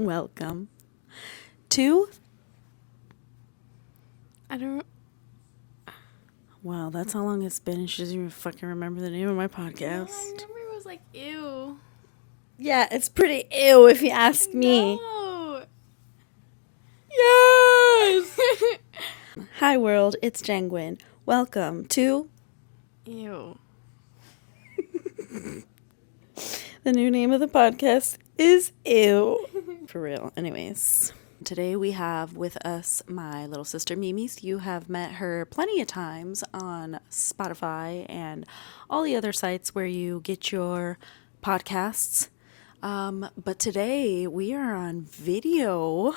Welcome to... I don't... Wow, that's how long it's been. She doesn't even fucking remember the name of my podcast. I remember it was like, ew. Yeah, it's pretty ew if you ask me. No. Yes! Hi world, it's jenguin. Welcome to... Ew. The new name of the podcast is Ew. For real. Anyways, today we have with us my little sister Mimi. You have met her plenty of times on Spotify and all the other sites where you get your podcasts. But today we are on video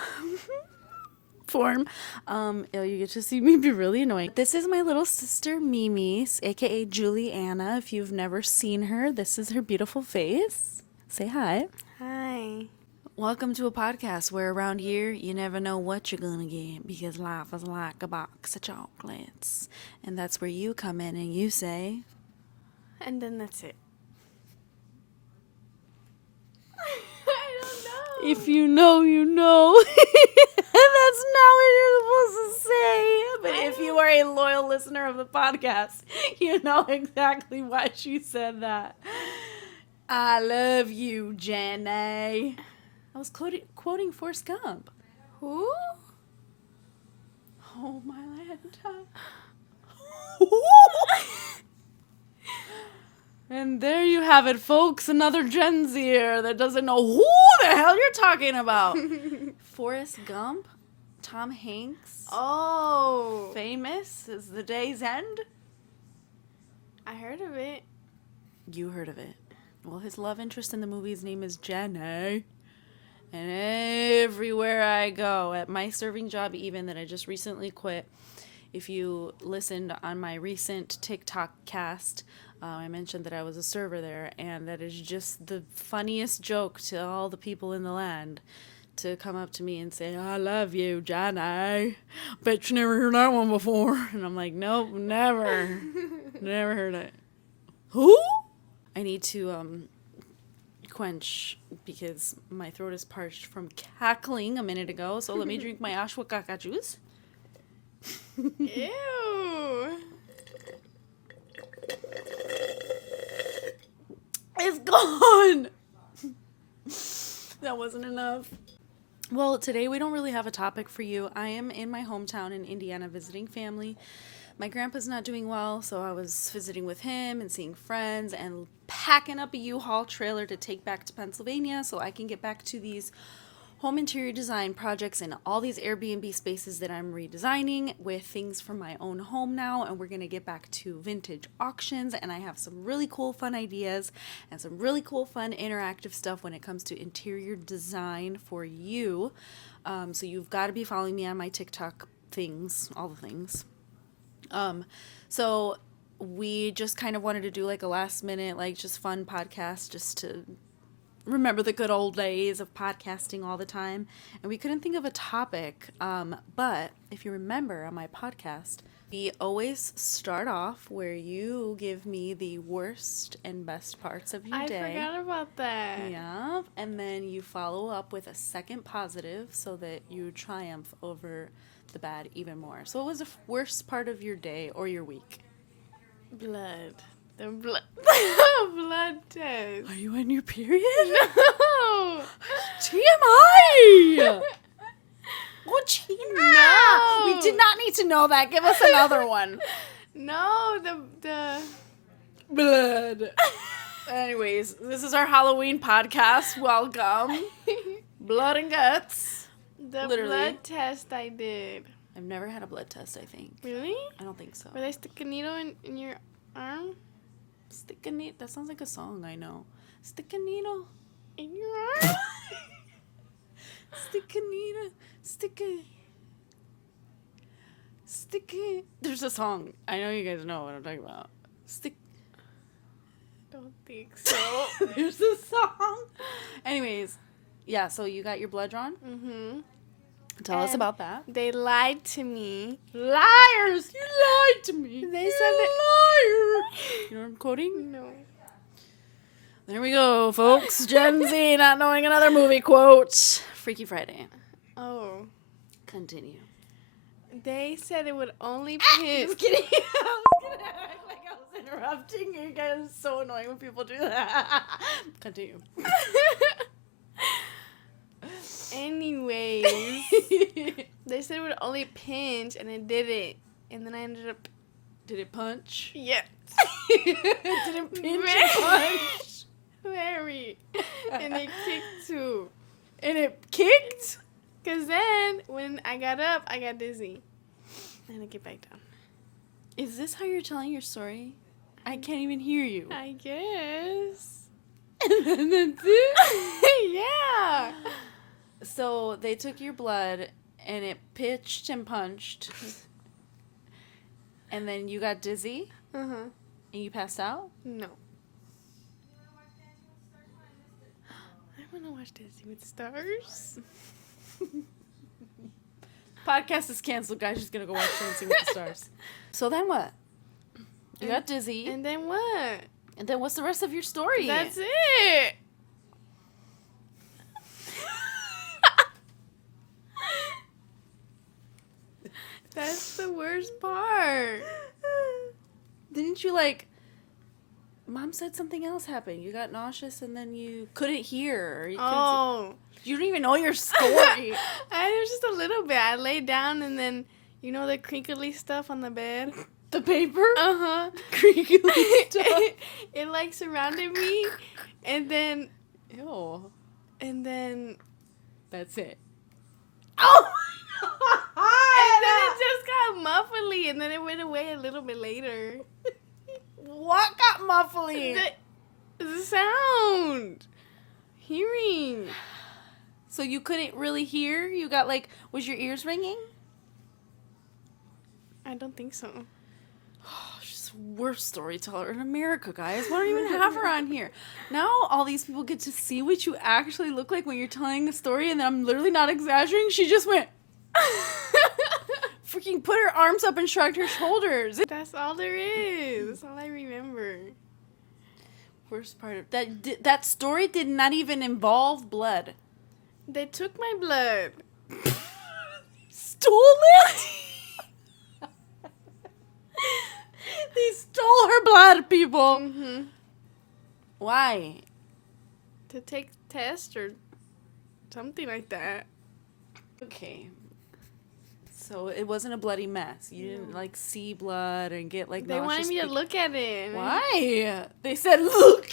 form. You get to see me be really annoying. This is my little sister Mimi, aka Juliana. If you've never seen her, this is her beautiful face. Say hi. Hi. Welcome to a podcast where around here you never know what you're gonna get because life is like a box of chocolates. And that's where you come in and you say, And then that's it. I don't know. if you know, you know. That's not what you're supposed to say. But if you are a loyal listener of the podcast, you know exactly why she said that. I love you, Jenny. I was quoting Forrest Gump. Who? Oh, my land. And there you have it, folks. Another Gen Zer that doesn't know who the hell you're talking about. Forrest Gump, Tom Hanks. Oh. Famous is the day's end. I heard of it. You heard of it. Well, his love interest in the movie's name is Jenny. And everywhere I go, at my serving job even that I just recently quit, if you listened on my recent TikTok cast, I mentioned that I was a server there, and that is just the funniest joke to all the people in the land to come up to me and say, I love you, Jenny. Bet you never heard that one before. And I'm like, nope, never. Never heard it. Who? I need to quench because my throat is parched from cackling a minute ago. So let me drink my ashwagandha juice. Ew. It's gone. That wasn't enough. Well, today we don't really have a topic for you. I am in my hometown in Indiana visiting family. My grandpa's not doing well, so I was visiting with him and seeing friends and packing up a U-Haul trailer to take back to Pennsylvania so I can get back to these home interior design projects and all these Airbnb spaces that I'm redesigning with things from my own home now. And we're going to get back to vintage auctions, and I have some really cool fun ideas and some really cool fun interactive stuff when it comes to interior design for you. So you've got to be following me on my TikTok things, all the things. So we just kind of wanted to do like a last minute, like just fun podcast just to remember the good old days of podcasting all the time. And we couldn't think of a topic. But if you remember on my podcast, we always start off where you give me the worst and best parts of your day. I forgot about that. Yeah. And then you follow up with a second positive so that you triumph over the bad even more. So what was the worst part of your day or your week? Blood. The blood. Blood test. Are you on your period? No. TMI! What? No. We did not need to know that. Give us another one. No, the Blood. Anyways, this is our Halloween podcast. Welcome. Blood and guts. the Literally. blood test I did. I've never had a blood test, I think. Really? I don't think so. Where they stick a needle in your arm? Stick a needle. That sounds like a song I know. Stick a needle. In your arm? Stick a needle. Stick a... There's a song. I know you guys know what I'm talking about. Don't think so. There's a song. Anyways, yeah, so you got your blood drawn? Mm-hmm. Tell us about that. They lied to me. Liars! You lied to me. They You're said a liar. You know what I'm quoting? No. There we go, folks. Gen Z not knowing another movie quote Freaky Friday. Oh. Continue. They said it would only pinch. Just kidding. I was gonna act like I was interrupting. You guys are so annoying when people do that. Continue. Anyways, they said it would only pinch, and it didn't. And then I ended up. Did it punch? Yeah. Did it pinch and punch? Very. And it kicked too. And it kicked? Because then, when I got up, I got dizzy. And I get back down. Is this how you're telling your story? I can't even hear you. I guess. And then that's it? Yeah. So they took your blood and it pitched and punched. And then you got dizzy Uh-huh. and you passed out? No. I want to watch Dancing with the Stars. Podcast is canceled, guys. She's gonna go watch Dancing with the Stars. So then what? You got dizzy. And then what? And then what's the rest of your story? That's it. That's the worst part. Didn't you Mom said something else happened. You got nauseous and then you couldn't hear. Or you, couldn't you don't even know your story. It was just a little bit. I laid down and then, you know the crinkly stuff on the bed? The paper? Uh-huh. Crinkly stuff. It surrounded me and then Ew. That's it. Oh my God. And then it just got muffly and then it went away a little bit later. What got muffly? The sound. Hearing. So you couldn't really hear? You got was your ears ringing? I don't think so. Oh, she's the worst storyteller in America, guys. Why don't you even have her on here? Now all these people get to see what you actually look like when you're telling a story, and I'm literally not exaggerating. She just went... freaking put her arms up and shrugged her shoulders. That's all there is. That's all I remember. Worst part of that story did not even involve blood. They took my blood. Stole it? They stole her blood, people. Mm-hmm. Why? To take test or something like that. Okay. So it wasn't a bloody mess. You didn't see blood and get They nauseous. wanted me to look at it. Why? They said look.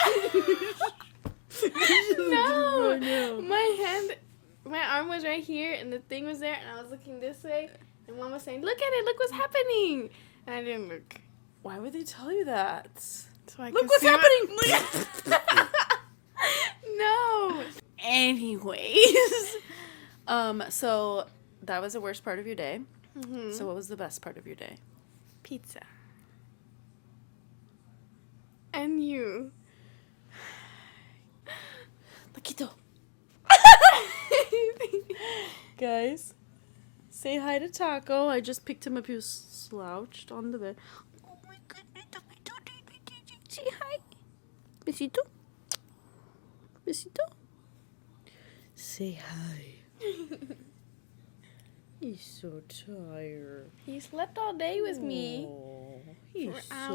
No. No. My arm was right here and the thing was there and I was looking this way and Mom was saying, look at it, look what's happening. And I didn't look. Why would they tell you that? So I Look could what's see happening. No. Anyways. So that was the worst part of your day. Mm-hmm. So what was the best part of your day? Pizza. And you. Taquito. Guys, say hi to Taco. I just picked him up. He was slouched on the bed. Oh my goodness, Taquito. Say hi. Besito. Besito. Say hi. He's so tired. He slept all day with me. Oh, he's For so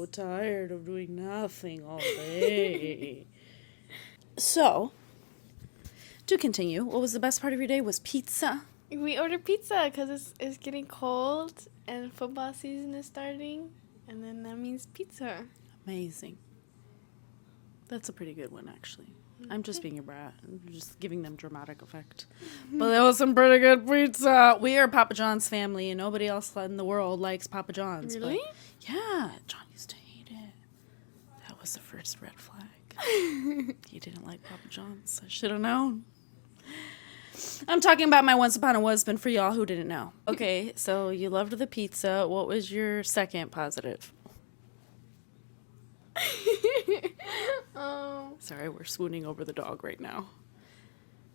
hours. tired of doing nothing all day. So, to continue, what was the best part of your day? Was pizza. We ordered pizza because it's getting cold and football season is starting. And then that means pizza. Amazing. That's a pretty good one, actually. I'm just being a brat. I'm just giving them dramatic effect. But that was some pretty good pizza. We are Papa John's family, and nobody else in the world likes Papa John's. Really? But yeah, John used to hate it. That was the first red flag. He didn't like Papa John's. I should have known. I'm talking about my once upon a husband for y'all who didn't know. Okay, so you loved the pizza. What was your second positive? Sorry, we're swooning over the dog right now.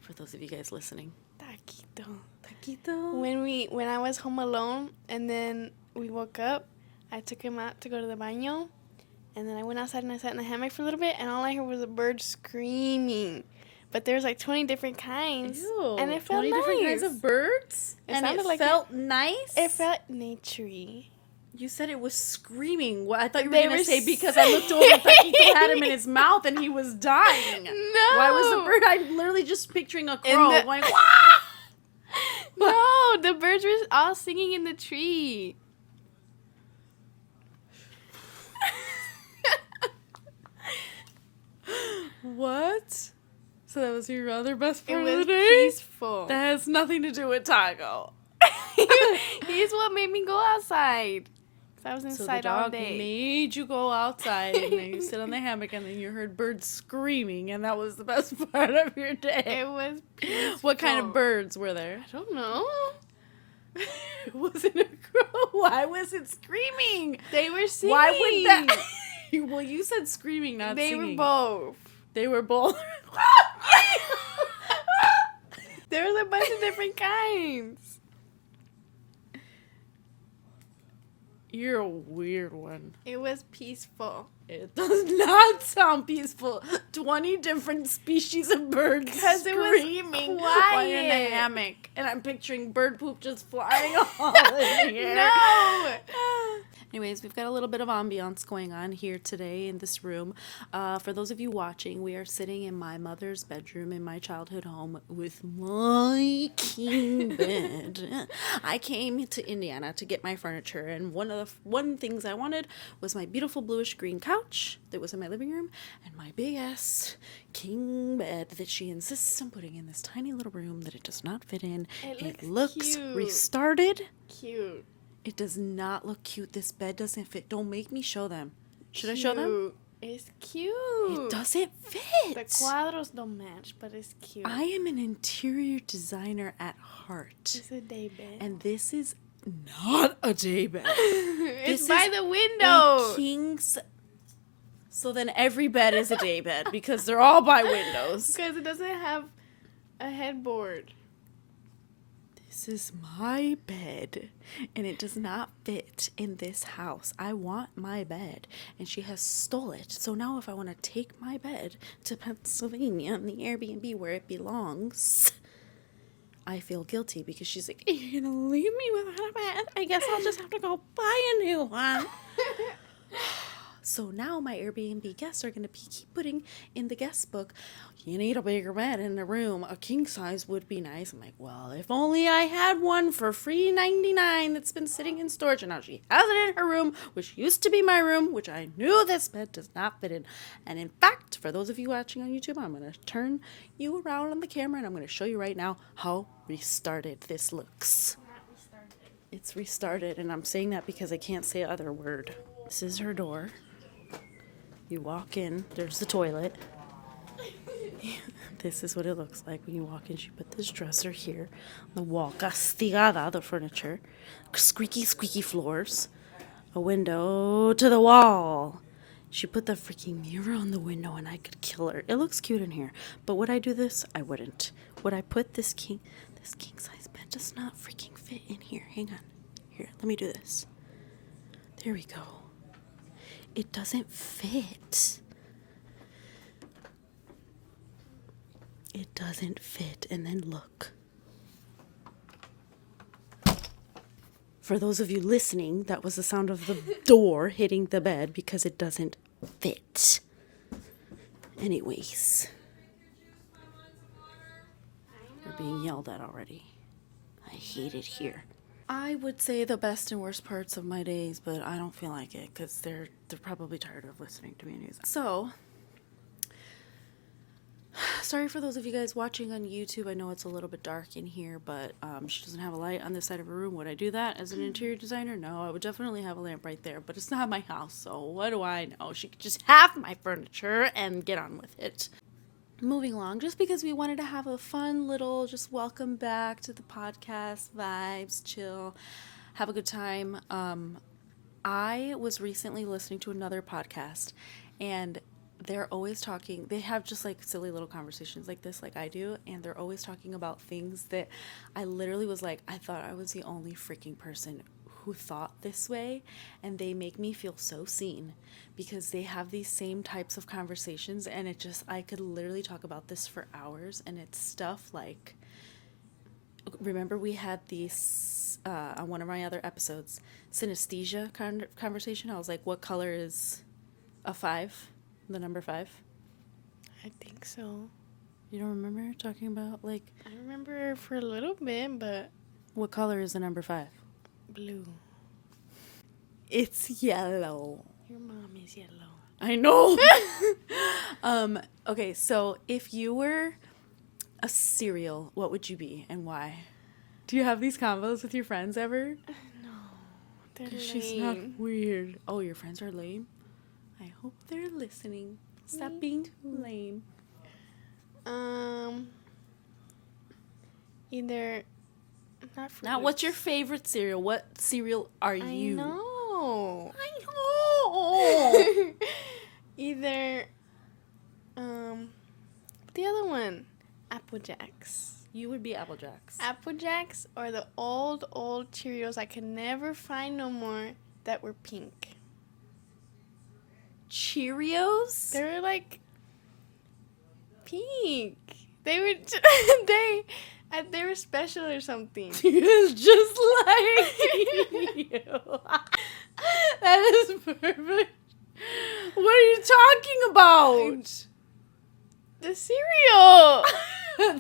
For those of you guys listening. Taquito. Taquito. When I was home alone and then we woke up, I took him out to go to the baño. And then I went outside and I sat in the hammock for a little bit and all I heard was a bird screaming. but there's like 20 different kinds. Ew, and it felt 20 nice. different kinds of birds? It and sounded it like felt nice? It felt naturey. You said it was screaming. What I thought you were They going to were say because I looked over and Paquito had him in his mouth and he was dying. No. Why was the bird? I'm literally just picturing a crow going, wah! No, the birds were all singing in the tree. What? So that was your other best It part was of the day? peaceful. That has nothing to do with Taco. He's what made me go outside. Cause I was So the inside all dog day. made you go outside and then you sit on the hammock and then you heard birds screaming and that was the best part of your day. It was peaceful. What kind of birds were there? I don't know. It wasn't a crow. Why was it screaming? They were singing. Why would that? Well, you said screaming, not They singing. were both. They were both. There was a bunch of different kinds. You're a weird one. It was peaceful. It does not sound peaceful. 20 different species of birds 'Cause it was screaming while you're in a quiet. hammock. And I'm picturing bird poop just flying all in the air. No. Anyways, we've got a little bit of ambiance going on here today in this room. For those of you watching, we are sitting in my mother's bedroom in my childhood home with my king bed. I came to Indiana to get my furniture, and one things I wanted was my beautiful bluish green couch that was in my living room and my big ass king bed that she insists on putting in this tiny little room that it does not fit in. It looks cute. restarted. Cute. It does not look cute. This bed doesn't fit. Don't make me show them. Should I show them? It's cute. It doesn't fit. The cuadros don't match, but it's cute. I am an interior designer at heart. It's a day bed. And this is not a day bed. It's This by is the window. So then every bed is a day bed because they're all by windows. Because it doesn't have a headboard. This is my bed, and it does not fit in this house. I want my bed, and she has stole it. So now if I want to take my bed to Pennsylvania and the Airbnb where it belongs, I feel guilty because she's like, you're going to leave me without a bed? I guess I'll just have to go buy a new one. So now my Airbnb guests are going to keep putting in the guest book, you need a bigger bed in the room. A king size would be nice. I'm like, well, if only I had one for free $99 that's been sitting in storage. And now she has it in her room, which used to be my room, which I knew this bed does not fit in. And in fact, for those of you watching on YouTube, I'm going to turn you around on the camera and I'm going to show you right now how restarted this looks. It's restarted, and I'm saying that because I can't say other word. This is her door. You walk in, there's the toilet. This is what it looks like when you walk in. She put this dresser here. The wall, castigada, the furniture. Squeaky, squeaky floors. A window to the wall. She put the freaking mirror on the window and I could kill her. It looks cute in here. But would I do this? I wouldn't. Would I put this king size bed does not freaking fit in here. Hang on. Here, let me do this. There we go. It doesn't fit. It doesn't fit. And then look. For those of you listening, that was the sound of the door hitting the bed because it doesn't fit. Anyways. We're being yelled at already. I hate it here. I would say the best and worst parts of my days, but I don't feel like it because they're probably tired of listening to me anyways. So, sorry for those of you guys watching on YouTube. I know it's a little bit dark in here, but she doesn't have a light on this side of her room. Would I do that as an interior designer? No, I would definitely have a lamp right there, but it's not my house, so what do I know? She could just have my furniture and get on with it. Moving along, just because we wanted to have a fun little just welcome back to the podcast vibes, chill, have a good time. I was recently listening to another podcast, and they're always talking, they have just like silly little conversations like this, like I do, and they're always talking about things that I literally was like, I thought I was the only freaking person who thought this way, and they make me feel so seen because they have these same types of conversations, and I could literally talk about this for hours, and it's stuff like, remember we had these, on one of my other episodes, synesthesia conversation. I was like, what color is a 5? The number 5? I think so. You don't remember talking about, like... I remember for a little bit, but... What color is the number 5? Blue. It's yellow. Your mom is yellow. I know. Okay, so if you were a cereal, what would you be and why? Do you have these combos with your friends ever? No. They're lame. She's not weird. Oh, your friends are lame? I hope they're listening. Stop being lame. Either... Not fruits. Now, what's your favorite cereal? What cereal are you? I know. I know. Either, the other one, Apple Jacks. You would be Apple Jacks. Apple Jacks or the old Cheerios I could never find no more that were pink. Cheerios? They were like pink. They were they were special or something. Just like you. That is perfect. What are you talking about? The cereal.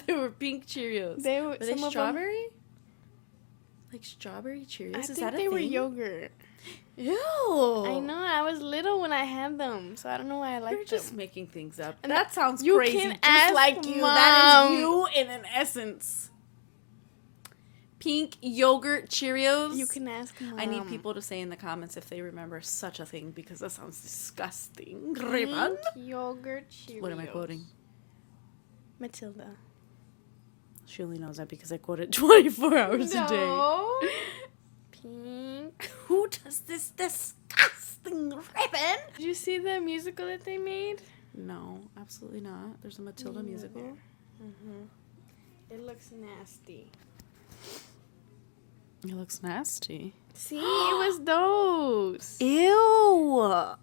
They were pink Cheerios. They were Were they strawberry? Like strawberry Cheerios? I Is think that a they thing? were yogurt. Ew. I know. I was little when I had them, so I don't know why I liked them. You're just making things up. And that sounds you crazy. can Just ask like you. Mom. That is you in an essence. Pink yogurt Cheerios. You can ask Mom. I need people to say in the comments if they remember such a thing because that sounds disgusting. Pink yogurt Cheerios. What am I quoting? Matilda. She only knows that because I quote it 24 hours a day. Pink. Who does this disgusting ribbon? Did you see the musical that they made? No, absolutely not. There's a Matilda musical. It looks nasty. It looks nasty. See, it was those. Ew.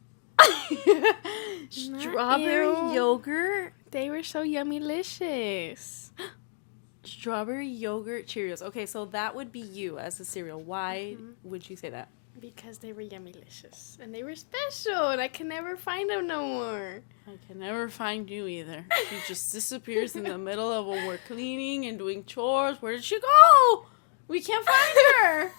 Strawberry ew. yogurt. They were so yummy-licious. Strawberry yogurt Cheerios. Okay, so that would be you as a cereal. Why would you say that? Because they were yummy-licious. And they were special, and I can never find them no more. I can never find you either. She just disappears in the middle of when we're cleaning and doing chores. Where did she go? We can't find her.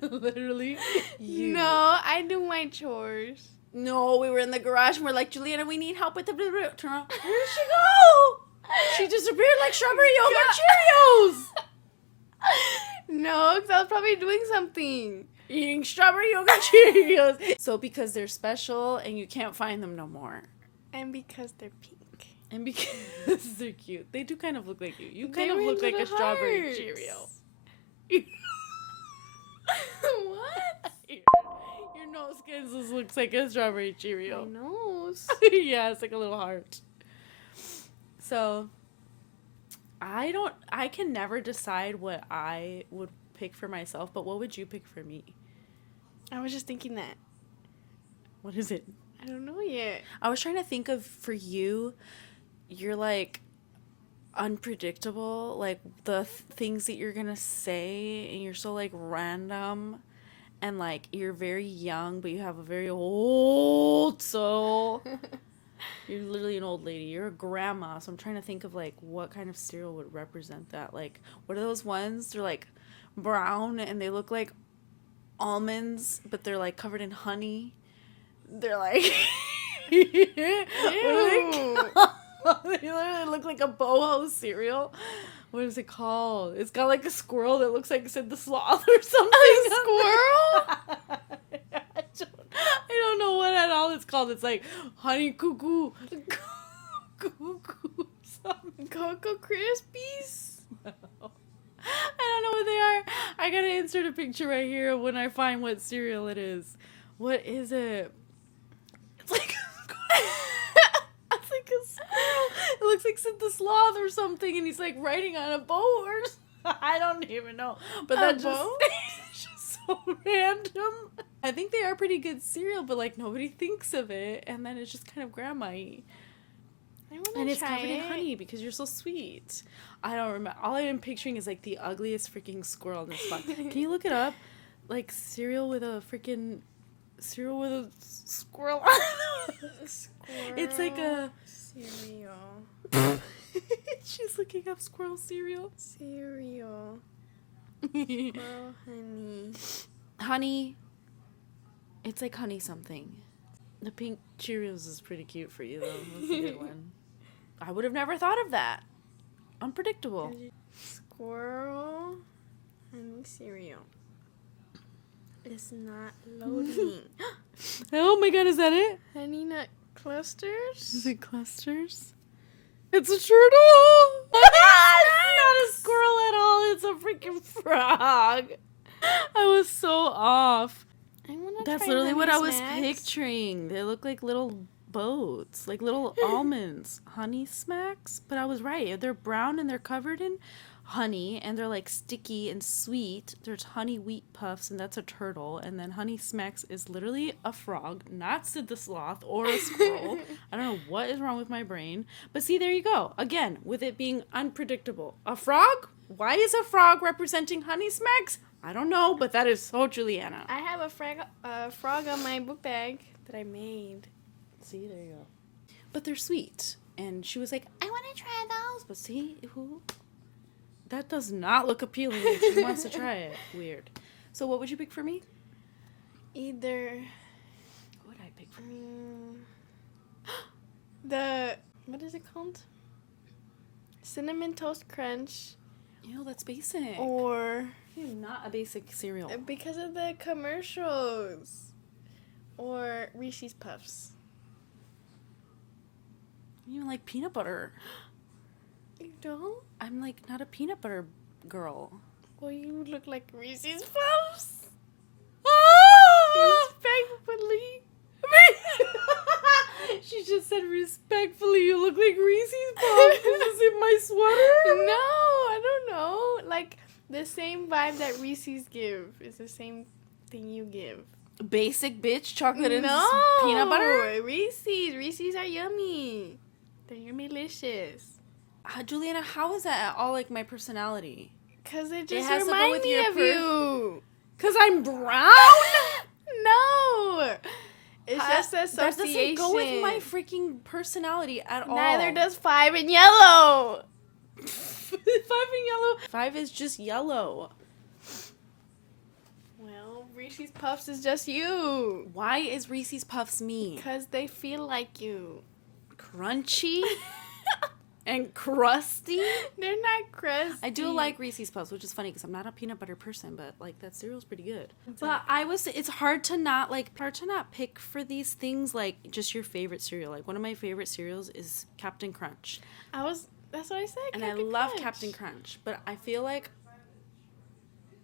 Literally, you. No, I do my chores. No, we were in the garage and we're like, Juliana, we need help with the... Turn around. Where did she go? She disappeared like strawberry yogurt Cheerios. No, because I was probably doing something. Eating strawberry yogurt Cheerios. So because they're special and you can't find them no more. And because they're pink. And because they're cute. They do kind of look like you. You They kind of were look like a little strawberry hearts. Cheerio. What? Your nose skin looks like a strawberry Cheerio. My nose. Yeah, it's like a little heart. So, I can never decide what I would pick for myself, but what would you pick for me? I was just thinking that. What is it? I don't know yet. I was trying to think of, for you, you're like unpredictable, like the things that you're gonna say, and you're so like random, and like you're very young, but you have a very old soul. You're literally an old lady. You're a grandma. So I'm trying to think of like what kind of cereal would represent that. Like, what are those ones? They're like brown and they look like almonds, but they're like covered in honey. They're like, Ew. they literally look like a boho cereal. What is it called? It's got like a squirrel that looks like Sid the Sloth or something. A squirrel? I don't know what at all it's called. It's like honey cuckoo. Cuckoo something. Cocoa Krispies? No. I don't know what they are. I gotta insert a picture right here when I find what cereal it is. What is it? It's like it's like a squirrel. It looks like Sid the Sloth or something, and he's like riding on a boat or I don't even know. But A that boat? just so so random. I think they are pretty good cereal, but like nobody thinks of it, and then it's just kind of grandma-y. And it's covered in honey because you're so sweet. I don't remember. All I'm picturing is like the ugliest freaking squirrel in this box. Can you look it up? Like cereal with a squirrel. It's like a cereal. She's looking up squirrel cereal. Cereal. Squirrel honey. Honey. It's like honey something. The pink Cheerios is pretty cute for you though. That's a good one. I would have never thought of that. Unpredictable. Squirrel honey cereal. It's not loading. Oh my god, is that it? Honey nut clusters? Is it clusters? It's a turtle! It's not a squirrel at all. It's a freaking frog. I was so off. That's literally what I was picturing. They look like little boats, like little almonds. Honey smacks? But I was right. They're brown and they're covered in honey and they're like sticky and sweet. There's honey wheat puffs and that's a turtle. And then honey smacks is literally a frog, not Sid the Sloth or a squirrel. I don't know what is wrong with my brain. But see, there you go. Again, with it being unpredictable. A frog? Why is a frog representing honey smacks? I don't know, but that is so Juliana. I have a frog on my book bag that I made. See, there you go. But they're sweet. And she was like, I want to try those. But see, that does not look appealing if she wants to try it. Weird. So what would you pick for me? Either... What would I pick for me? What is it called? Cinnamon Toast Crunch. Ew, that's basic. Or... Not a basic cereal. Because of the commercials. Or Reese's Puffs. You even like peanut butter. You don't? I'm like not a peanut butter girl. Well, you look like Reese's Puffs. Respectfully. She just said respectfully, you look like Reese's Puffs. Is this in my sweater? No, I don't know. Like, the same vibe that Reese's give is the same thing you give. Basic bitch chocolate and peanut butter? Reese's are yummy. They're yummy-licious. Juliana, how is that at all like my personality? Because it just reminds me of you. Because I'm brown? No. It's just association. That doesn't go with my freaking personality at all. Neither does 5 in yellow. 5 in yellow. 5 is just yellow. Well, Reese's Puffs is just you. Why is Reese's Puffs me? Because they feel like you. Crunchy and crusty. They're not crusty. I do like Reese's Puffs, which is funny because I'm not a peanut butter person, but like that cereal's pretty good. It's hard to not pick for these things like just your favorite cereal. Like one of my favorite cereals is Captain Crunch. That's what I said. And I love Captain Crunch, but I feel like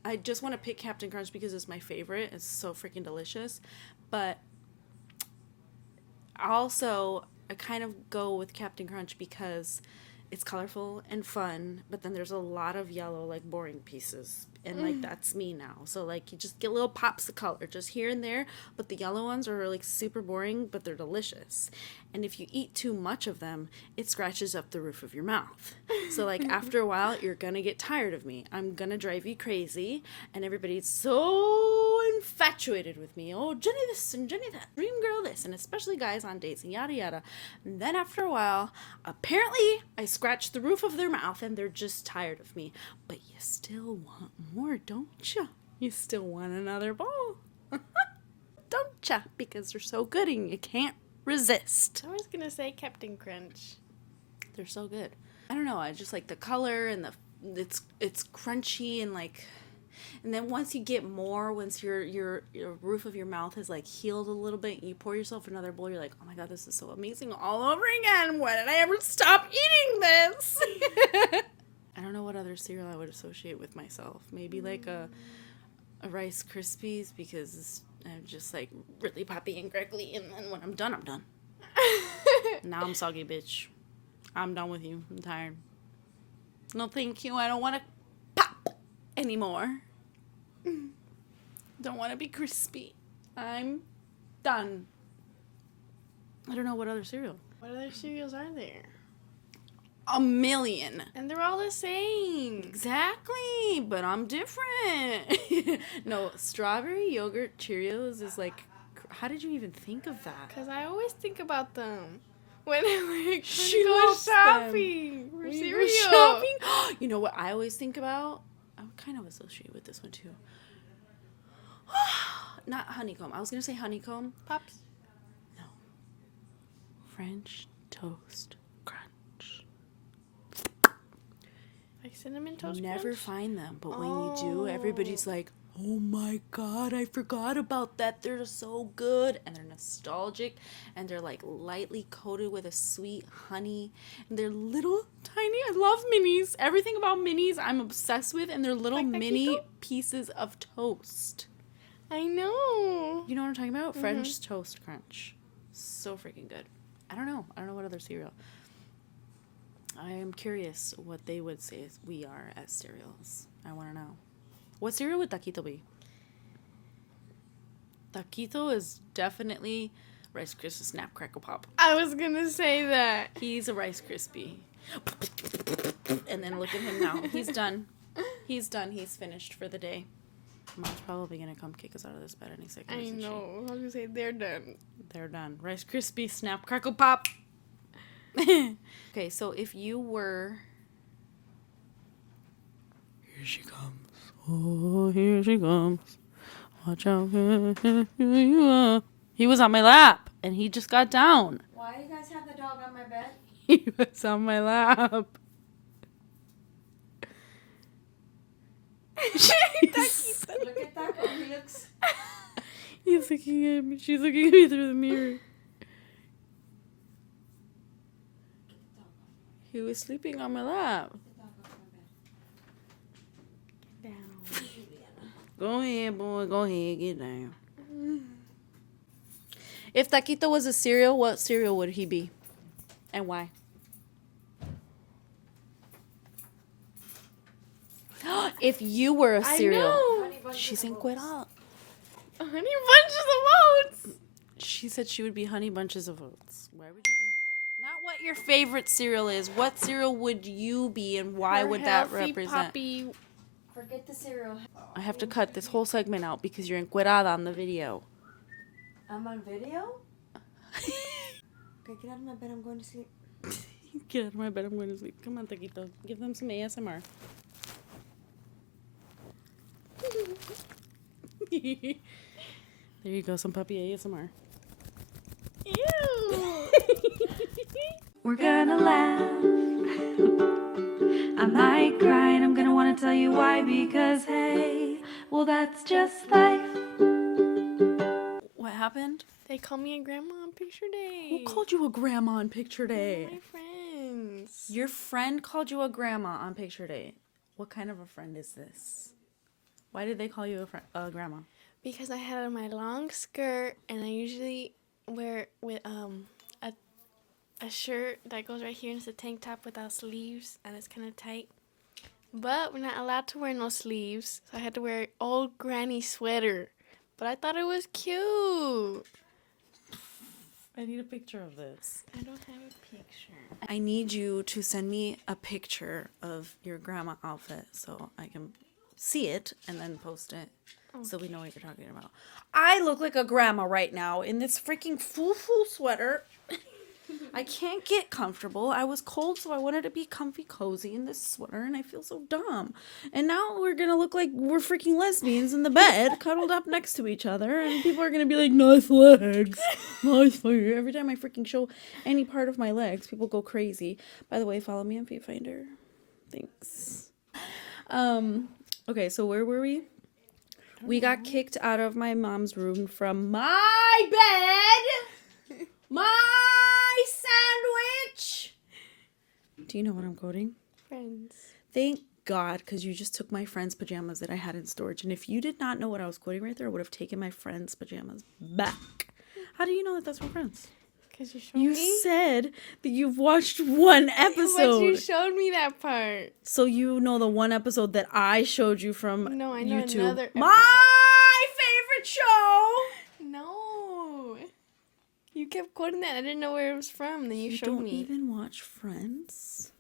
I just want to pick Captain Crunch because it's my favorite. It's so freaking delicious. But also, I kind of go with Captain Crunch because it's colorful and fun, but then there's a lot of yellow, like, boring pieces. And, like, that's me now. So, like, you just get little pops of color just here and there, but the yellow ones are, like, super boring, but they're delicious. And if you eat too much of them, it scratches up the roof of your mouth. So, like, after a while, you're gonna get tired of me. I'm gonna drive you crazy, and everybody's so infatuated with me. Oh, Jenny this and Jenny that, dream girl this, and especially guys on dates and yada yada. And then after a while, apparently, I scratch the roof of their mouth, and they're just tired of me. But you still want more, don't you? You still want another bowl. Don't ya? Because they're so good and you can't resist. I was gonna say Captain Crunch. They're so good. I don't know. I just like the color and it's crunchy and like, and then once you get more, once your roof of your mouth has like healed a little bit, and you pour yourself another bowl, you're like, oh my god, this is so amazing all over again. Why did I ever stop eating this? I don't know what other cereal I would associate with myself. Maybe like a Rice Krispies because I'm just like really poppy and crackly, and then when I'm done, I'm done. Now I'm soggy, bitch. I'm done with you. I'm tired. No, thank you. I don't want to pop anymore. Don't want to be crispy. I'm done. I don't know what other cereal. What other cereals are there? A million. And they're all the same. Exactly, but I'm different. No, strawberry yogurt Cheerios is like, how did you even think of that? Because I always think about them. When we She go loves shopping for When you cereal. go shopping. You know what I always think about? I'm kind of associated with this one too. Not honeycomb. I was going to say honeycomb. Pops. No. French toast crunch. Like cinnamon toast Never crunch? find them, but when you do, everybody's like, oh my god, I forgot about that. They're so good, and they're nostalgic, and they're like lightly coated with a sweet honey, and they're little tiny. I love minis. Everything about minis I'm obsessed with, and they're little Like mini taquito? pieces of toast. I know. You know what I'm talking about? French toast crunch. So freaking good. I don't know what other cereal. I am curious what they would say we are as cereals. I want to know. What cereal would Taquito be? Taquito is definitely Rice Krispie Snap Crackle Pop. I was going to say that. He's a Rice Krispie. And then look at him now. He's done. He's done. He's finished for the day. Mom's probably going to come kick us out of this bed any second. I isn't she? know. I was going to say they're done. They're done. Rice Krispie Snap Crackle Pop. Okay, so if you were... Here she comes. Oh, here she comes. Watch out. Here you are. He was on my lap, and he just got down. Why do you guys have the dog on my bed? He was on my lap. Look at that. Oh, he looks. He's looking at me. She's looking at me through the mirror. He was sleeping on my lap. Down. Go ahead, boy. Go ahead. Get down. If Taquito was a cereal, what cereal would he be? And why? If you were a cereal. I know. Honey Bunches She's of in Oats. Quidal. Honey bunches of oats. She said she would be Honey Bunches of Oats. Why would you be? Not what your favorite cereal is. What cereal would you be, and why Her would that healthy represent? Puppy. Forget the cereal. I have to cut this whole segment out because you're encuerada on the video. I'm on video? Okay, get out of my bed. I'm going to sleep. Get out of my bed. I'm going to sleep. Come on, Taquito. Give them some ASMR. There you go. Some puppy ASMR. Ew. We're gonna laugh. I might cry and I'm gonna wanna tell you why. Because hey, well that's just life. What happened? They call me a grandma on picture day. Who called you a grandma on picture day? My friends. Your friend called you a grandma on picture day. What kind of a friend is this? Why did they call you a grandma? Because I had on my long skirt, and I usually wear with a shirt that goes right here, and it's a tank top without sleeves, and it's kind of tight. But we're not allowed to wear no sleeves, so I had to wear an old granny sweater. But I thought it was cute. I need a picture of this. I don't have a picture. I need you to send me a picture of your grandma outfit so I can see it and then post it so we know what you're talking about. I look like a grandma right now in this freaking foo-foo sweater. I can't get comfortable. I was cold, so I wanted to be comfy cozy in this sweater, and I feel so dumb. And now we're going to look like we're freaking lesbians in the bed, cuddled up next to each other, and people are going to be like, nice legs, nice figure. Every time I freaking show any part of my legs, people go crazy. By the way, follow me on Feet Finder. Thanks. Okay, so where were we? We got kicked out of my mom's room from my bed. My sandwich. Do you know what I'm quoting? Friends. Thank God, because you just took my friend's pajamas that I had in storage. And if you did not know what I was quoting right there, I would have taken my friend's pajamas back. How do you know that that's my friend's? Because you showed You me. said that you've watched one episode. But you showed me that part. So you know the one episode that I showed you from No, I know YouTube. another My kept quoting that. I didn't know where it was from. Then you showed don't me. even watch Friends?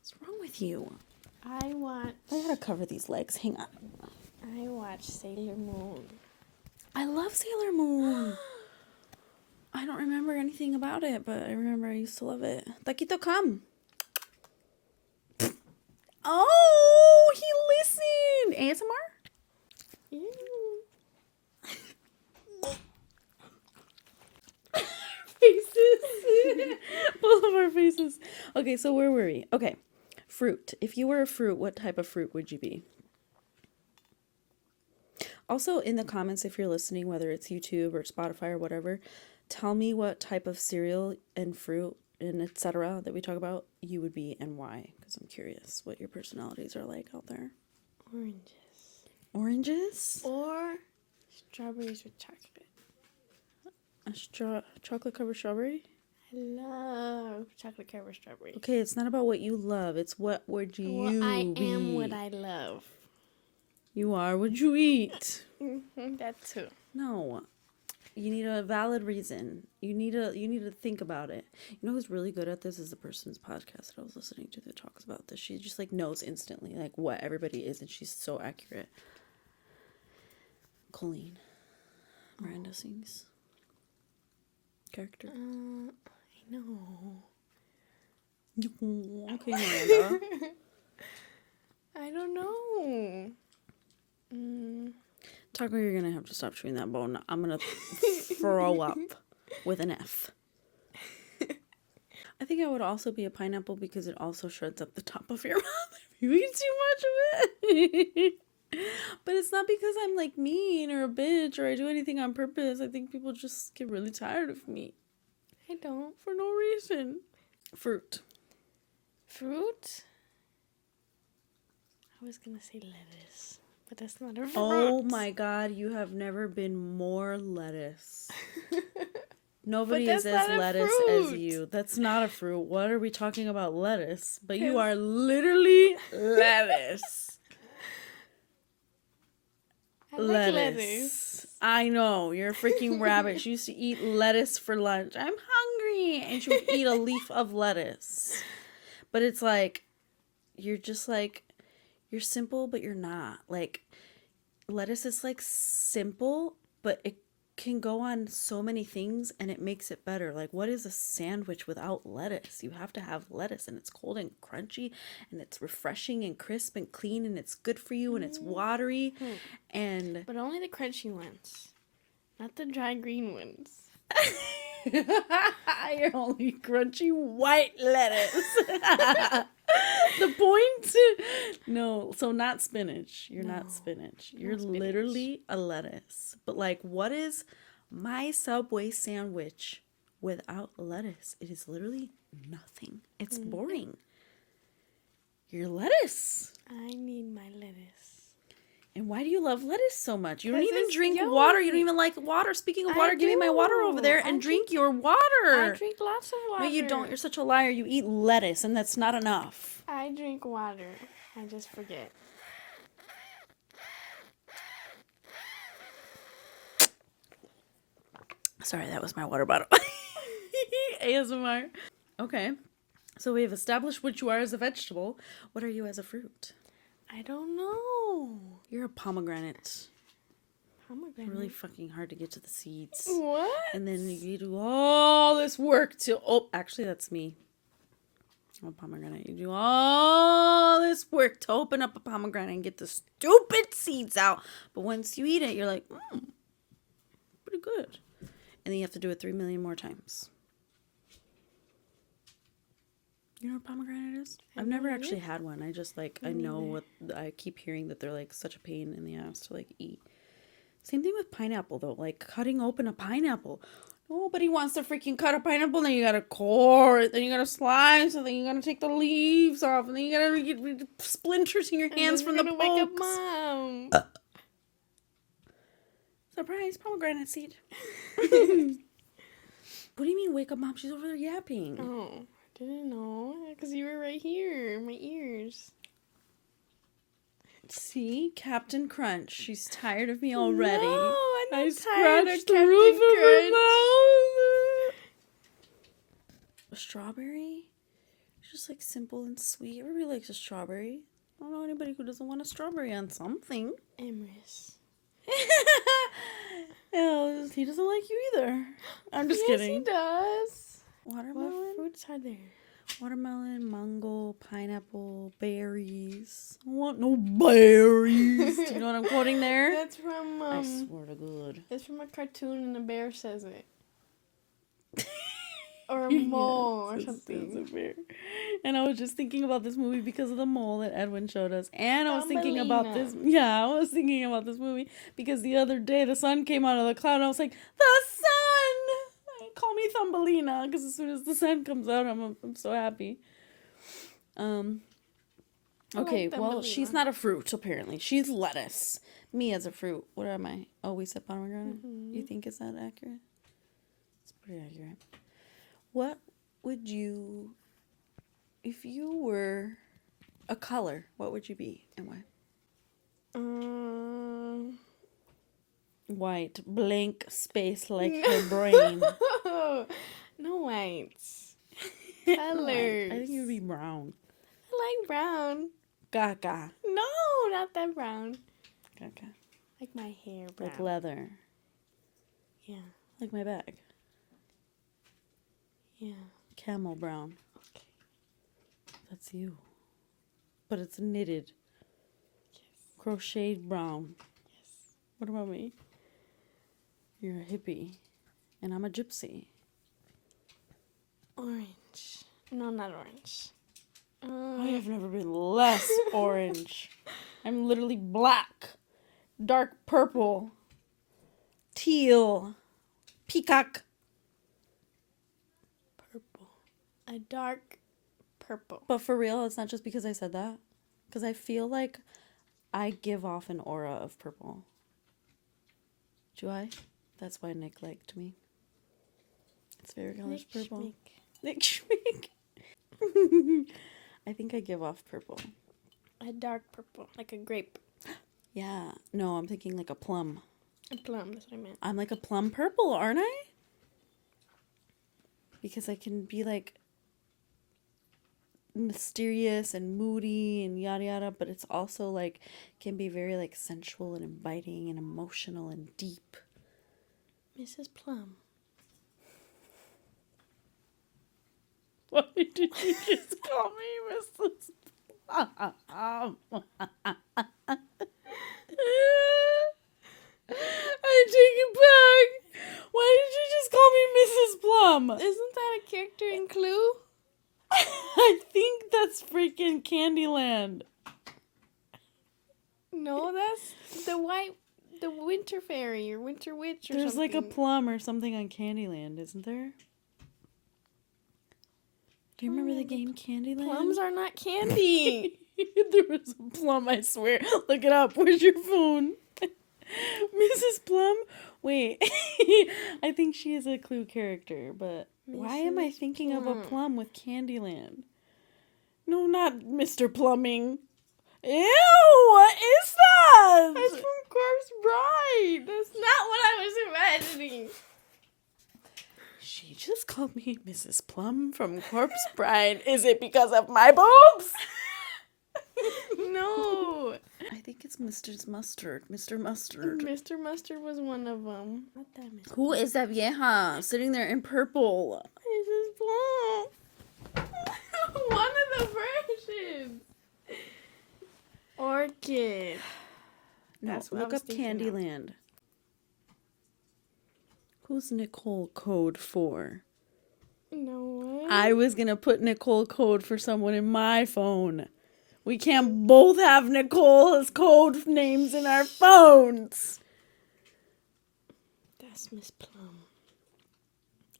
What's wrong with you? I gotta cover these legs. Hang on. I watched Sailor Moon. I love Sailor Moon. I don't remember anything about it, but I remember I used to love it. Taquito, come. Oh, he listened. ASMR? Faces. Both of our faces. Okay, so where were we? Okay, fruit. If you were a fruit, what type of fruit would you be? Also, in the comments, if you're listening, whether it's YouTube or Spotify or whatever, tell me what type of cereal and fruit and etc. that we talk about you would be and why, because I'm curious what your personalities are like out there. Oranges? Or strawberries with chocolate. A chocolate covered strawberry? I love chocolate covered strawberries. Okay, it's not about what you love. It's what would you I be. am what I love. You are what you eat. That too. No. You need a valid reason. You need to think about it. You know who's really good at this is the person's podcast that I was listening to that talks about this. She just like knows instantly like what everybody is, and she's so accurate. Colleen. Miranda sings. Character. I know. Okay, Miranda. I don't know. Taco, you're gonna have to stop chewing that bone. I'm gonna throw up with an F. I think I would also be a pineapple because it also shreds up the top of your mouth if you eat too much of it. But it's not because I'm like mean or a bitch or I do anything on purpose. I think people just get really tired of me. I don't. For no reason. Fruit. Fruit? I was gonna say lettuce, but that's not a fruit. Oh my god, you have never been more lettuce. Nobody is as lettuce as you. That's not a fruit. What are we talking about lettuce? But you are literally lettuce. I like lettuce. I know. You're a freaking rabbit. She used to eat lettuce for lunch. I'm hungry. And she would eat a leaf of lettuce. But it's like, you're just like, you're simple, but you're not. Like, lettuce is like simple, but it can go on so many things and it makes it better. Like, what is a sandwich without lettuce? You have to have lettuce, and it's cold and crunchy and it's refreshing and crisp and clean and it's good for you and it's watery. And but only the crunchy ones, not the dry green ones. You're only crunchy white lettuce. The point? No, so not spinach. You're not spinach. You're literally a lettuce. But like, what is my Subway sandwich without lettuce? It is literally nothing. It's boring. You're lettuce. I need my lettuce. And why do you love lettuce so much? You don't 'Cause even it's drink yummy. water. You don't even like water. Speaking of water, give me my water over there and drink your water. I drink lots of water. No, you don't. You're such a liar. You eat lettuce, and that's not enough. I drink water. I just forget. Sorry, that was my water bottle. ASMR. Okay. So we have established what you are as a vegetable. What are you as a fruit? I don't know. You're a pomegranate. Pomegranate. Really fucking hard to get to the seeds. What? And then you do all this work to... Oh, actually, that's me. I'm a pomegranate. You do all this work to open up a pomegranate and get the stupid seeds out. But once you eat it, you're like, pretty good. And then you have to do it 3 million more times. You know what pomegranate is? I've never actually had one. I just like, I know what, I keep hearing that they're like such a pain in the ass to like eat. Same thing with pineapple though, like cutting open a pineapple. Nobody wants to freaking cut a pineapple, then you gotta core it, then you gotta slice it, then you gotta take the leaves off, and then you gotta get splinters in your hands from the wake up pokes. Mom. Surprise, pomegranate seed. What do you mean wake up Mom? She's over there yapping. Oh. Didn't know, because you were right here, my ears. See, Captain Crunch. She's tired of me already. No, I'm not I tired of scratched the Captain roof of her Crunch. mouth. A strawberry? It's just like simple and sweet. Everybody likes a strawberry. I don't know anybody who doesn't want a strawberry on something. Emrys. Yeah, he doesn't like you either. I'm just Yes, kidding. he does. Watermelon? What fruits are there? Watermelon, mango, pineapple, berries. I want no berries. Do you know what I'm quoting there? That's from I swear to God. it's from a cartoon and a bear says it. Or a mole or Yes, something. it's a bear. And I was just thinking about this movie because of the mole that Edwin showed us. And I was thinking about this. Thumbelina. Yeah, I was thinking about this movie because the other day the sun came out of the cloud and I was like, the sun! Call me Thumbelina because as soon as the sun comes out, I'm so happy. Okay, well, Thumbelina. she's not a fruit, apparently. She's lettuce. Me as a fruit. What am I? Oh, we said pomegranate? You think is that accurate? It's pretty accurate. What would you, if you were a color, what would you be and why? White, blank space like her brain. No whites. White. Colors. I think you would be brown. I like brown. Gaga. No, not that brown. Gaga. Like my hair brown. Like leather. Yeah. Like my bag. Yeah. Camel brown. Okay. That's you. But it's knitted. Yes. Crocheted brown. Yes. What about me? You're a hippie. And I'm a gypsy. Orange. No, not orange. I have never been less orange. I'm literally black. Dark purple. Teal. Peacock. Purple. A dark purple. But for real, it's not just because I said that. Because I feel like I give off an aura of purple. Do I? That's why Nick liked me. It's very colors Nick purple. Schmick. Nick Schmick. I think I give off purple. A dark purple. Like a grape. Yeah. No, I'm thinking like a plum. A plum. That's what I meant. I'm like a plum purple, aren't I? Because I can be like mysterious and moody and yada yada, but it's also like can be very like sensual and inviting and emotional and deep. Mrs. Plum. Why did you just call me Mrs. Plum? I take it back. Why did you just call me Mrs. Plum? Isn't that a character in Clue? I think that's freaking Candyland. No, that's the winter fairy or winter witch or There's something. like a plum or something on Candyland, isn't there? Do you remember the game Candyland? Plums are not candy. There was a plum, I swear. Look it up. Where's your phone? Mrs. Plum? Wait. I think she is a Clue character, but why am I Mrs. thinking of a Plum. plum with Candyland? No, not Mr. Plumbing. Ew! What is that? That's from Corpse Bride. That's not what I was imagining. She just called me Mrs. Plum from Corpse Bride. Is it because of my boobs? No. I think it's Mr. Mustard. Mr. Mustard. Mr. Mustard was one of them. Not that Mr. Who is that vieja sitting there in purple? Mrs. Plum. One of the versions. Orchid. No, That's what I look was up thinking of. Candyland. Who's Nicole code for? No one. I was gonna put Nicole code for someone in my phone. We can't both have Nicole as code names in our phones. That's Miss Plum.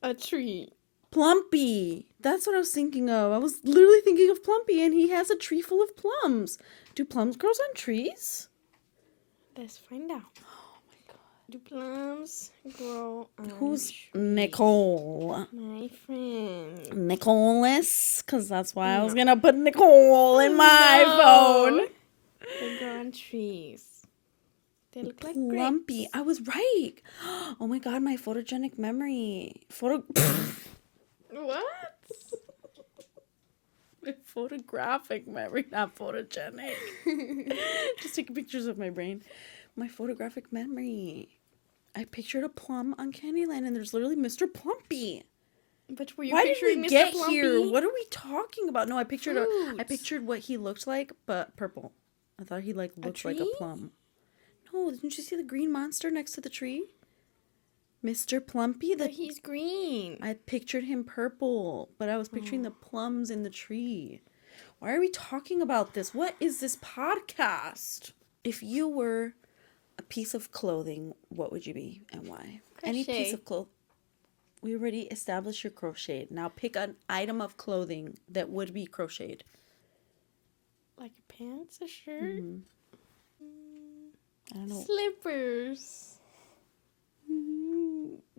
A tree. Plumpy. That's what I was thinking of. I was literally thinking of Plumpy, and he has a tree full of plums. Do plums grow on trees? Let's find out. Oh my god. Do plums grow on Who's trees? Nicole? My friend. Nicholas? Because that's why I was going to put Nicole in my No. phone. They grow on trees. They look like Plumpy. grapes. I was right. Oh my god, my photogenic memory. What? My photographic memory, not photogenic. Just taking pictures of my brain. My photographic memory. I pictured a plum on Candyland, and there's literally Mr. Plumpy. But were you Why did picturing we Mr. get Plumpy? here? What are we talking about? No, I pictured Fruits. I pictured what he looked like, but purple. I thought he looked like a tree? plum. No, didn't you see the green monster next to the tree? Mr. Plumpy? But he's green. I pictured him purple, but I was picturing the plums in the tree. Why are we talking about this? What is this podcast? If you were a piece of clothing, what would you be and why? Any piece Crochet. of clothing. We already established your crocheted. Now pick an item of clothing that would be crocheted. Like pants, a shirt, I don't know. slippers.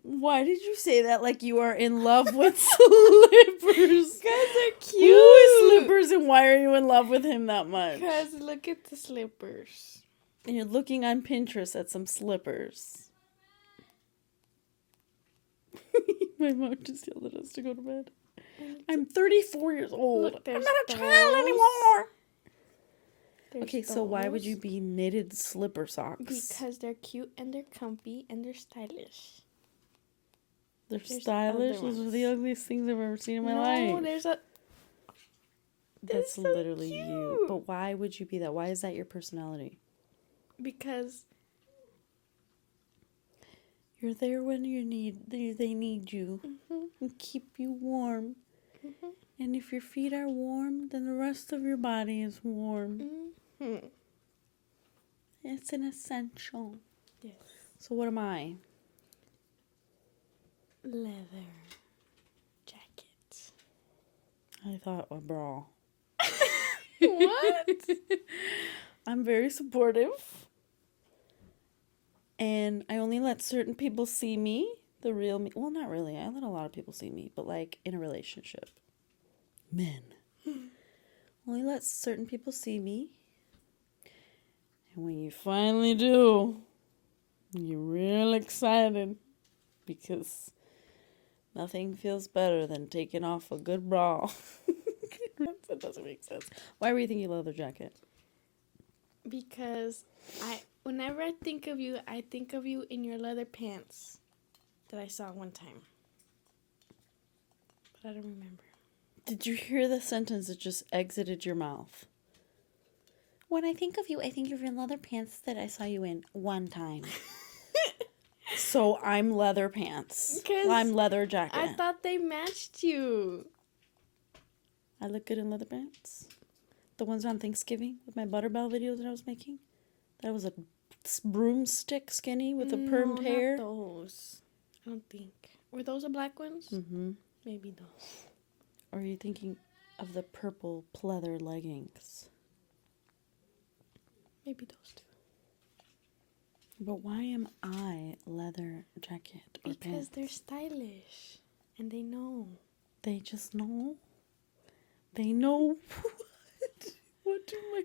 Why did you say that like you are in love with slippers? Because they're cute. Who is slippers and why are you in love with him that much? Because look at the slippers. And you're looking on Pinterest at some slippers. My mom just yelled at us to go to bed. I'm 34 years old. Look, I'm there's not a child those. anymore. There's Okay, so why would those. you be knitted slipper socks? Because they're cute and they're comfy and they're stylish. They're there's stylish. other Those are ones. the ugliest things I've ever seen in my No, life. there's a. That's so literally you. cute. But why would you be that? Why is that your personality? Because You're there when they need you and keep you warm. And if your feet are warm, then the rest of your body is warm. It's an essential. Yes. So what am I? Leather jacket. I thought a bra. What? I'm very supportive. And I only let certain people see me, the real me. Well, not really. I let a lot of people see me, but like in a relationship. Men. Only let certain people see me. And when you finally do, you're real excited because nothing feels better than taking off a good bra. That doesn't make sense. Why were you thinking leather jacket? Because whenever I think of you in your leather pants that I saw one time. But I don't remember. Did you hear the sentence that just exited your mouth? When I think of you, I think of your leather pants that I saw you in one time. So I'm leather pants. 'Cause I'm leather jacket. I thought they matched you. I look good in leather pants. The ones on Thanksgiving with my Butterbell videos that I was making. That was a broomstick skinny with the permed hair. Not those. I don't think. Were those the black ones? Mm-hmm. Maybe those. Or are you thinking of the purple pleather leggings? Maybe those two. But why am I leather jacket or Because pants? they're stylish. And they know. They just know. They know what? What do my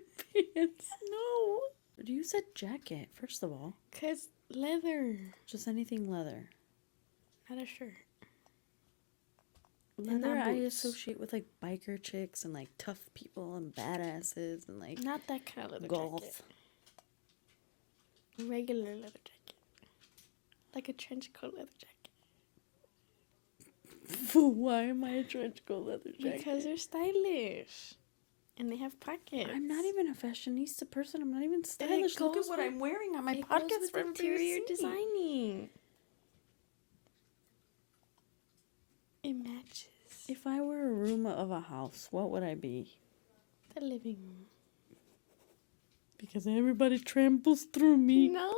pants know? You said jacket, first of all. 'Cause leather. Just anything leather. Not a shirt. Leather not I boots. associate with like biker chicks and like tough people and badasses and like Not that kind of leather golf. jacket. A regular leather jacket. Like a trench coat leather jacket. Why am I a trench coat leather jacket? Because they're stylish. And they have pockets. I'm not even a fashionista person. I'm not even stylish. Look at goes what with- I'm wearing on my It goes podcast with for everybody to interior see. designing. It matches. If I were a room of a house, what would I be? The living room. Because everybody tramples through me. No.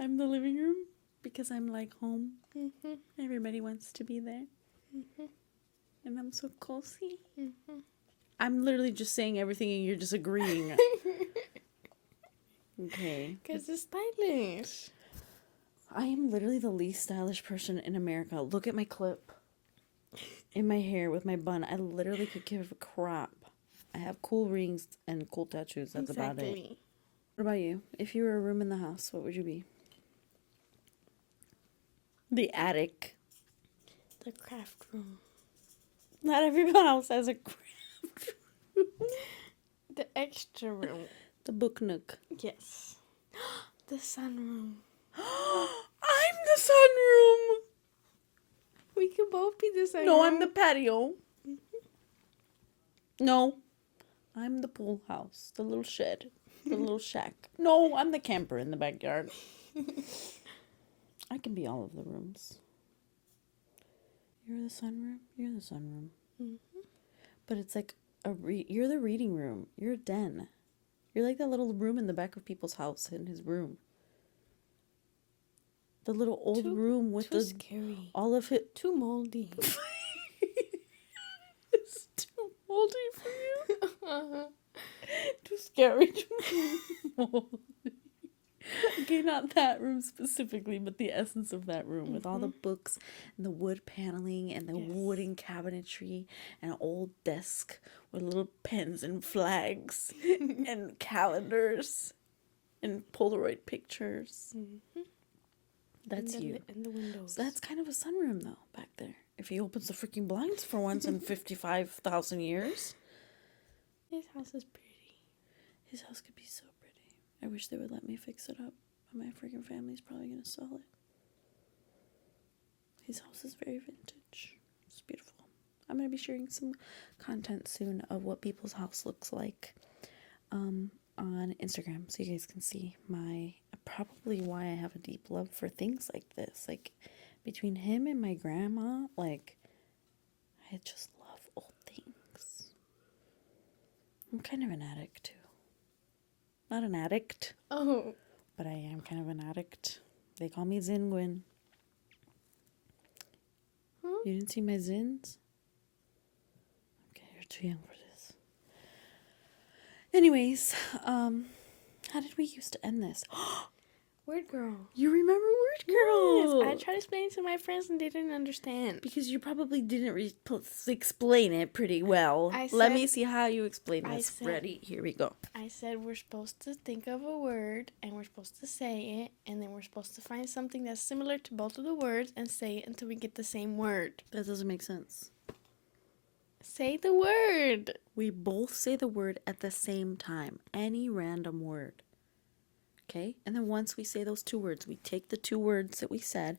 I'm the living room because I'm like home. Mhm. Everybody wants to be there. Mhm. And I'm so cozy. Mhm. I'm literally just saying everything and you're just agreeing. Okay. Because it's stylish. I am literally the least stylish person in America. Look at my clip in my hair with my bun. I literally could give a crap. I have cool rings and cool tattoos. That's about it. Exactly. What about you? If you were a room in the house, what would you be? The attic. The craft room. Not everyone else has a craft room. The extra room. The book nook. Yes. The sunroom. I'm the sunroom. We could both be the sunroom. No, I'm the patio. No, I'm the pool house, the little shed, the little shack. No, I'm the camper in the backyard. I can be all of the rooms. You're the sunroom. You're the sunroom. Mm-hmm. But it's like you're the reading room. You're a den. You're like that little room in the back of people's house in his room. The little old room with too the scary. all of it. Too moldy. It's too moldy for you. Too scary. Too moldy. Okay, not that room specifically, but the essence of that room with all the books and the wood paneling and the wooden cabinetry and an old desk with little pens and flags and calendars and Polaroid pictures. Mm-hmm. That's you. And the windows. So that's kind of a sunroom, though, back there. If he opens the freaking blinds for once in 55,000 years. His house is pretty. His house could be so pretty. I wish they would let me fix it up, but my freaking family's probably going to sell it. His house is very vintage. It's beautiful. I'm going to be sharing some content soon of what people's house looks like on Instagram, so you guys can see probably why I have a deep love for things like this. Like, between him and my grandma, like, I just love old things. I'm kind of an addict, too. Not an addict. Oh. But I am kind of an addict. They call me jenguin. Huh? You didn't see my zins? Okay, you're too young for this. Anyways, how did we used to end this? Word girl. You remember Word Girl? Yes, I tried to explain it to my friends and they didn't understand. Because you probably didn't explain it pretty well. Let me see how you explain this. Ready? Here we go. I said we're supposed to think of a word and we're supposed to say it, and then we're supposed to find something that's similar to both of the words and say it until we get the same word. That doesn't make sense. Say the word. We both say the word at the same time. Any random word. Okay? And then once we say those two words, we take the two words that we said,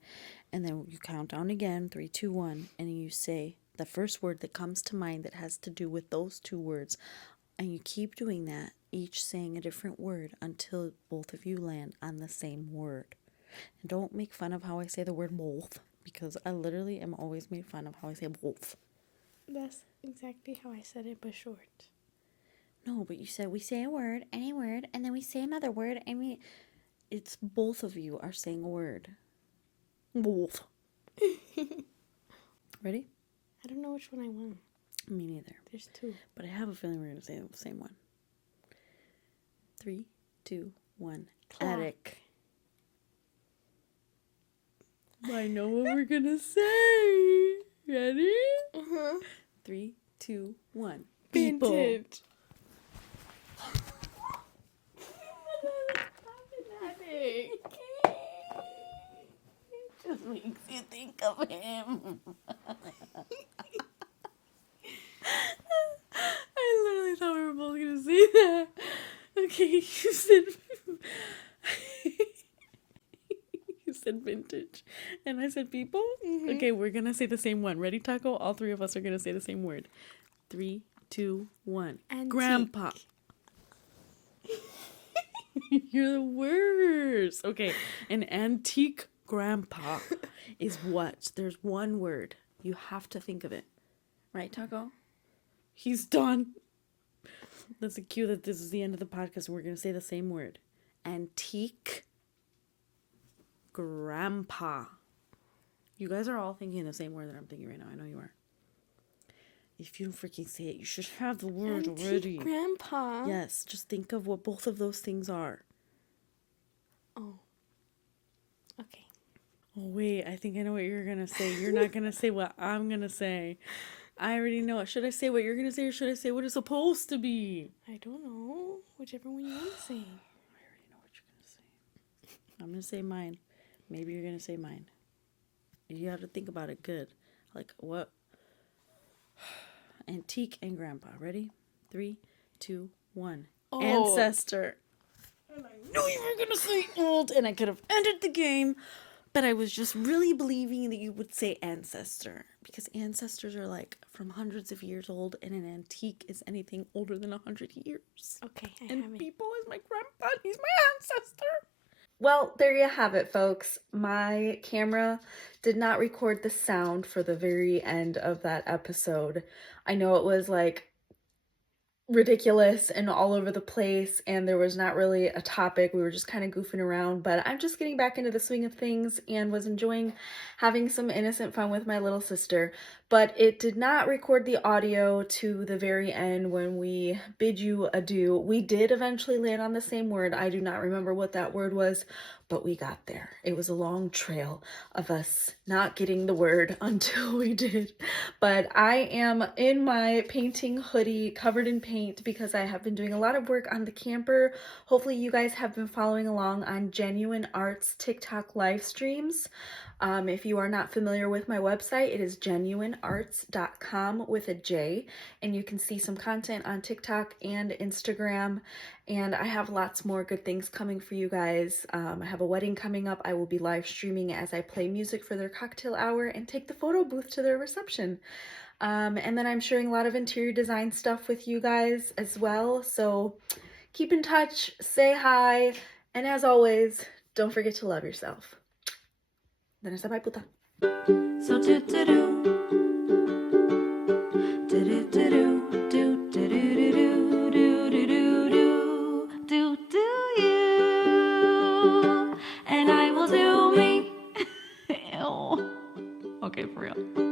and then you count down again, 3, 2, 1, and you say the first word that comes to mind that has to do with those two words. And you keep doing that, each saying a different word until both of you land on the same word. And don't make fun of how I say the word both, because I literally am always made fun of how I say both. That's exactly how I said it, but short. No, but you said we say a word, any word, and then we say another word, and it's both of you are saying a word. Both. Ready? I don't know which one I want. Me neither. There's two. But I have a feeling we're going to say the same one. 3, 2, 1. Clock. Attic. I know what we're going to say. Ready? Uh-huh. 3, 2, 1. People. Vintage. It just makes you think of him. I literally thought we were both going to say that. Okay, you said... you said vintage. And I said people? Mm-hmm. Okay, we're going to say the same one. Ready, Taco? All three of us are going to say the same word. 3, 2, 1. Antique. Grandpa. You're the worst. Okay, an antique grandpa is what? There's one word. You have to think of it. Right, Taco? He's done. That's a cue that this is the end of the podcast and we're going to say the same word. Antique grandpa. You guys are all thinking the same word that I'm thinking right now. I know you are. If you don't freaking say it, you should have the word Antique already. Grandpa. Yes, just think of what both of those things are. Oh. Okay. Oh, wait, I think I know what you're going to say. You're not going to say what I'm going to say. I already know it. Should I say what you're going to say or should I say what it's supposed to be? I don't know. Whichever one you want to say. I already know what you're going to say. I'm going to say mine. Maybe you're going to say mine. You have to think about it good. Like what? Antique and grandpa. Ready? 3, 2, 1. Old. Ancestor. And I knew you were gonna say old, and I could have ended the game, but I was just really believing that you would say ancestor, because ancestors are like from hundreds of years old, and an antique is anything older than 100 years. Okay, I And have it. people is my grandpa, he's my ancestor. Well, there you have it, folks. My camera did not record the sound for the very end of that episode. I know it was like ridiculous and all over the place, and there was not really a topic. We were just kind of goofing around, but I'm just getting back into the swing of things and was enjoying having some innocent fun with my little sister. But it did not record the audio to the very end when we bid you adieu. We did eventually land on the same word. I do not remember what that word was, but we got there. It was a long trail of us not getting the word until we did. But I am in my painting hoodie covered in paint because I have been doing a lot of work on the camper. Hopefully you guys have been following along on Genuine Arts TikTok live streams. If you are not familiar with my website, it is jenguinarts.com with a J, and you can see some content on TikTok and Instagram, and I have lots more good things coming for you guys. I have a wedding coming up. I will be live streaming as I play music for their cocktail hour and take the photo booth to their reception. And then I'm sharing a lot of interior design stuff with you guys as well, so keep in touch, say hi, and as always, don't forget to love yourself. Then bye, puta. So do do do do do do do do do do do do do do do you, and I will do me. Ew. Okay, for real.